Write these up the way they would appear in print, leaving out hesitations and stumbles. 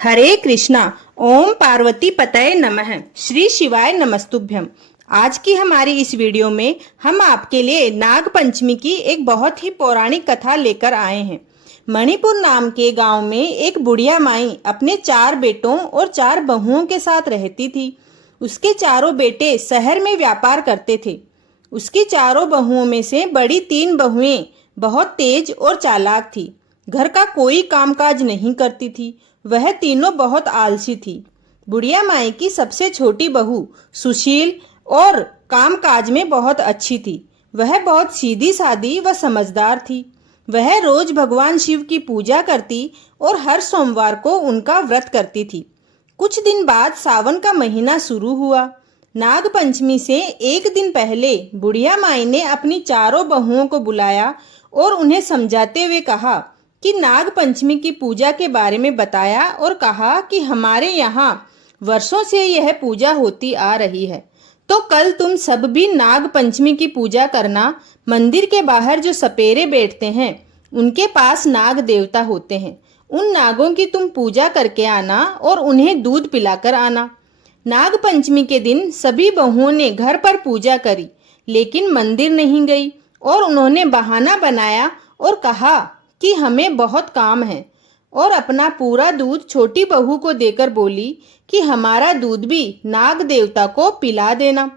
हरे कृष्णा। ओम पार्वती पतये नमः। श्री शिवाय नमस्तुभ्यम। आज की हमारी इस वीडियो में हम आपके लिए नाग पंचमी की एक बहुत ही पौराणिक कथा लेकर आए हैं। मणिपुर नाम के गांव में एक बुढ़िया माई अपने 4 बेटों और 4 बहुओं के साथ रहती थी। उसके चारों बेटे शहर में व्यापार करते थे। उसकी चारों बहुओं में से बड़ी 3 बहुएं बहुत तेज और चालाक थी। घर का कोई कामकाज नहीं करती थी। वह तीनों बहुत आलसी थी। बुढ़िया माई की सबसे छोटी बहू सुशील और कामकाज में बहुत अच्छी थी। वह बहुत सीधी सादी व समझदार थी। वह रोज भगवान शिव की पूजा करती और हर सोमवार को उनका व्रत करती थी। कुछ दिन बाद सावन का महीना शुरू हुआ। नाग पंचमी से एक दिन पहले बुढ़िया माई ने अपनी चारों बहुओं को बुलाया और उन्हें समझाते हुए कहा कि नाग पंचमी की पूजा के बारे में बताया और कहा कि हमारे यहाँ वर्षों से यह पूजा होती आ रही है, तो कल तुम सब भी नाग पंचमी की पूजा करना। मंदिर के बाहर जो सपेरे बैठते हैं उनके पास नाग देवता होते हैं। उन नागों की तुम पूजा करके आना और उन्हें दूध पिलाकर आना। नाग पंचमी के दिन सभी बहुओं ने घर पर पूजा करी, लेकिन मंदिर नहीं गई और उन्होंने बहाना बनाया और कहा कि हमें बहुत काम है, और अपना पूरा दूध छोटी बहू को देकर बोली कि हमारा दूध भी नाग देवता को पिला देना।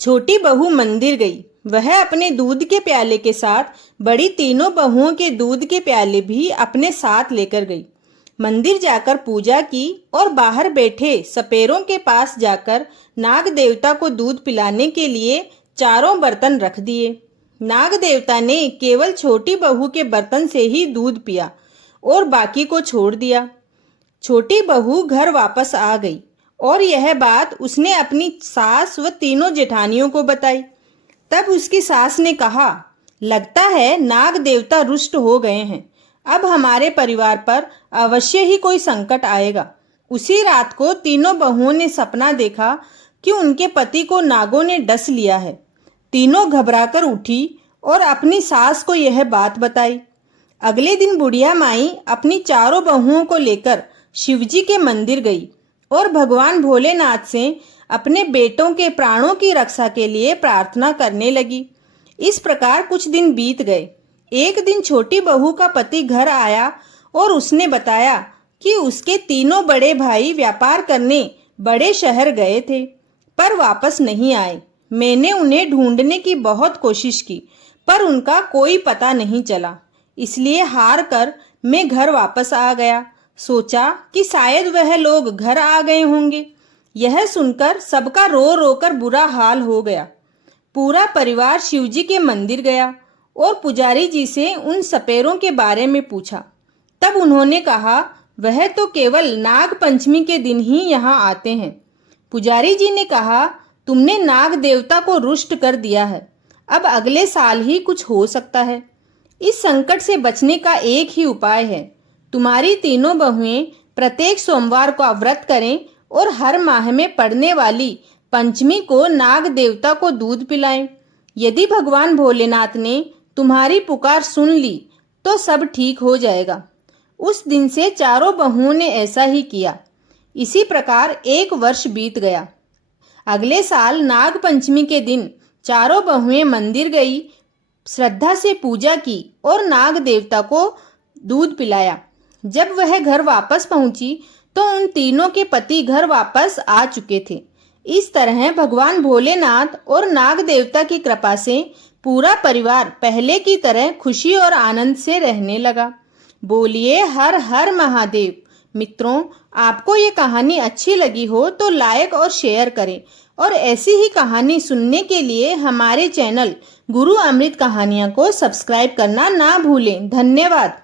छोटी बहू मंदिर गई। वह अपने दूध के प्याले के साथ बड़ी तीनों बहुओं के दूध के प्याले भी अपने साथ लेकर गई। मंदिर जाकर पूजा की और बाहर बैठे सपेरों के पास जाकर नाग देवता को दूध पिलाने के लिए चारों बर्तन रख दिए। नाग देवता ने केवल छोटी बहू के बर्तन से ही दूध पिया और बाकी को छोड़ दिया। छोटी बहू घर वापस आ गई और यह बात उसने अपनी सास व तीनों जेठानियों को बताई। तब उसकी सास ने कहा, लगता है नाग देवता रुष्ट हो गए हैं। अब हमारे परिवार पर अवश्य ही कोई संकट आएगा। उसी रात को तीनों बहुओं ने सपना देखा कि उनके पति को नागों ने डस लिया है। तीनों घबराकर उठी और अपनी सास को यह बात बताई। अगले दिन बुढ़िया माई अपनी चारों बहुओं को लेकर शिवजी के मंदिर गई और भगवान भोलेनाथ से अपने बेटों के प्राणों की रक्षा के लिए प्रार्थना करने लगी। इस प्रकार कुछ दिन बीत गए। एक दिन छोटी बहू का पति घर आया और उसने बताया कि उसके तीनों बड़े भाई व्यापार करने बड़े शहर गए थे, पर वापस नहीं आए। मैंने उन्हें ढूंढने की बहुत कोशिश की, पर उनका कोई पता नहीं चला। इसलिए हार कर मैं घर वापस आ गया। सोचा कि शायद वह लोग घर आ गए होंगे। यह सुनकर सबका रो रो कर बुरा हाल हो गया। पूरा परिवार शिवजी के मंदिर गया और पुजारी जी से उन सपेरों के बारे में पूछा। तब उन्होंने कहा, वह तो केवल नाग पंचमी के दिन ही यहाँ आते हैं। पुजारी जी ने कहा, तुमने नाग देवता को रुष्ट कर दिया है। अब अगले साल ही कुछ हो सकता है। इस संकट से बचने का एक ही उपाय है। तुम्हारी तीनों बहुएं प्रत्येक सोमवार को व्रत करें और हर माह में पड़ने वाली पंचमी को नाग देवता को दूध पिलाएं। यदि भगवान भोलेनाथ ने तुम्हारी पुकार सुन ली तो सब ठीक हो जाएगा। उस दिन से चारों बहुओं ने ऐसा ही किया। इसी प्रकार 1 वर्ष बीत गया। अगले साल नाग पंचमी के दिन चारों बहुएं मंदिर गई, श्रद्धा से पूजा की और नाग देवता को दूध पिलाया। जब वह घर वापस पहुंची तो उन तीनों के पति घर वापस आ चुके थे। इस तरह भगवान भोलेनाथ और नाग देवता की कृपा से पूरा परिवार पहले की तरह खुशी और आनंद से रहने लगा। बोलिए हर हर महादेव। मित्रों, आपको ये कहानी अच्छी लगी हो तो लाइक और शेयर करें, और ऐसी ही कहानी सुनने के लिए हमारे चैनल गुरु अमृत कहानियाँ को सब्सक्राइब करना ना भूलें। धन्यवाद।